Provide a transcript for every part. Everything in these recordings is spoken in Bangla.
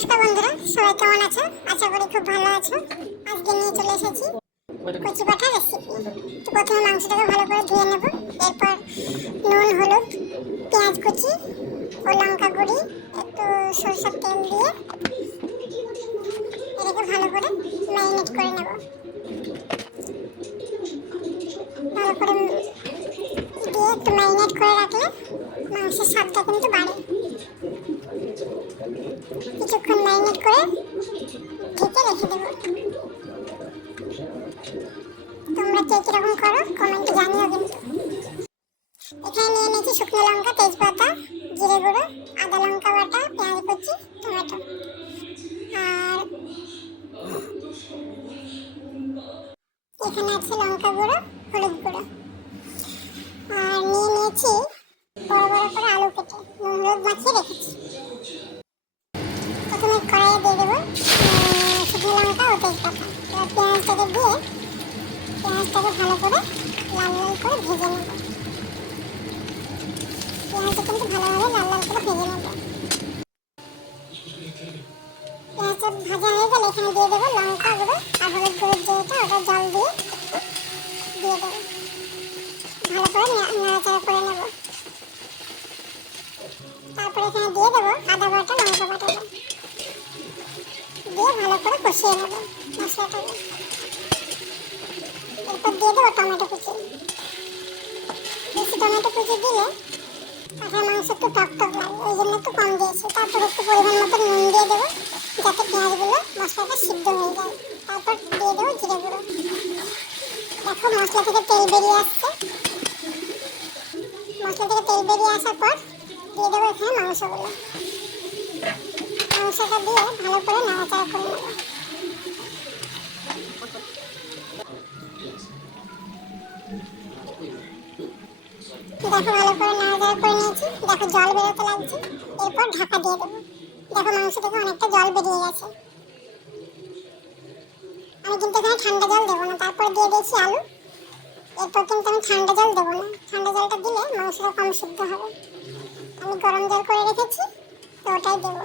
নমস্কার বন্ধুরা, সবাই কেমন আছো আশা করি খুব ভালো আছো। আজকে নিয়ে চলে এসেছি কচি পাঠা রেসিপি তো প্রথমে মাংসটাকে ভালো করে ধুয়ে নেব। এরপর নুন, হলুদ, পেঁয়াজ কুচি ও লঙ্কা গুঁড়ি, একটু সরষের তেল দিয়ে এটাকে ভালো করে ম্যারিনেট করে নেব। ভালো করে দিয়ে একটু ম্যারিনেট করে রাখলে মাংসের স্বাদটা কিন্তু বাড়ে। কিছুক্ষণ ম্যারিনেট করে ঢেকে রেখে দেবো। তোমরা কে কীরকম করো কমেন্টে জানিও কিন্তু। এখানে নিয়ে নিয়েছি শুকনো লঙ্কা, তেজপাতা, জিরে গুঁড়ো, আদা লঙ্কা বাটা, পেঁয়াজ কুচি, টমেটো। আর এখানে আছে লঙ্কা গুঁড়ো, হলুদ গুঁড়ো আর নিয়ে নিয়েছি বড় বড় করে আলু কেটে নুন হলুদ মাখিয়ে রেখেছি প্রথমে কড়াইয়ে দিয়ে দেবো উম, শুকনো লঙ্কা ও তেজপাতা এবার পেঁয়াজটাকে দিয়ে পেঁয়াজটাকে ভালো করে লাল লাল করে ভেজে নেব। পেঁয়াজটা কিন্তু ভালোভাবে লাল লাল করে ভেজে নেব। পেঁয়াজটা ভাজা হয়ে গেলে এখানে দিয়ে দেবো লঙ্কা গুঁড়ো আর হলুদ গুঁড়োর যেটা ওটা জল দিয়ে দিয়ে দেবো। ভালো করে নাড়াচাড়া করে নেব। তারপরে এখানে দিয়ে দেবো আদা বাটা, লঙ্কা বাটাটা দিয়ে ভালো করে কষিয়ে নেব মশলাটাকে। এরপর দিয়ে দেবো, টমেটো কুচি। বেশি টমেটো কুচি দিলে পাঠার মাংস একটু টক টক লাগে, ওই জন্য একটু কম দিয়েছি। তারপর একটু পরিমাণ মতো নুন দিয়ে দেবো, যাতে পেঁয়াজগুলো মশলাটা সিদ্ধ হয়ে যায়। তারপর দিয়ে দেবো জিরে গুঁড়ো। দেখো, মশলা থেকে তেল বেরিয়ে আসছে। মশলা থেকে তেল বেরিয়ে আসার পর দিয়ে দেবো এখানে মাংসগুলো। মাংসটা দিয়ে ভালো করে নাড়াচাড়া করে নেব। দেখো ভালো করে নাড়াচাড়া করে নিয়েছি। দেখো জল বেরোতে লাগছে। এরপর ঢাকা দিয়ে দেবো। দেখো মাংস থেকে অনেকটা জল বেরিয়ে গেছে। আমি কিন্তু এখানে ঠান্ডা জল দেবো না। তারপর দিয়ে দিয়েছি আলু। এরপর কিন্তু আমি ঠান্ডা জল দেবো না। ঠান্ডা জলটা দিলে মাংসটা কম সিদ্ধ হবে। আমি গরম জল করে রেখেছি, তো ওটাই দেবো।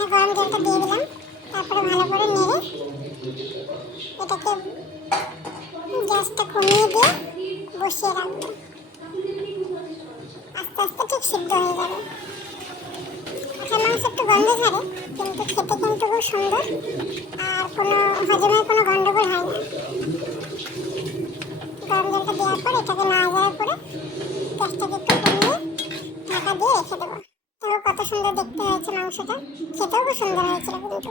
এখানে গরম জলটা দিয়ে দিলাম, তারপরে ভালো করে নেড়ে এটাকে গ্যাসটা কমিয়ে দিয়ে বসিয়ে রাখব। আস্তে আস্তে ঠিক সিদ্ধ হয়ে যাবে কাঁচা মাংস একটু গন্ধ ছাড়ে কিন্তু খেতে কিন্তু খুব সুন্দর, আর কোনো হজমের কোনো গন্ডগোল হয় না। গরম জলটা দেওয়ার পর এটাকে নাড়াচাড়া করে গ্যাসটাকে একটু কমিয়ে ঢাকা দিয়ে রেখে দেবো। দেখো কত সুন্দর দেখতে হয়েছে মাংসটা খেতেও খুব সুন্দর হয়েছিল কিন্তু।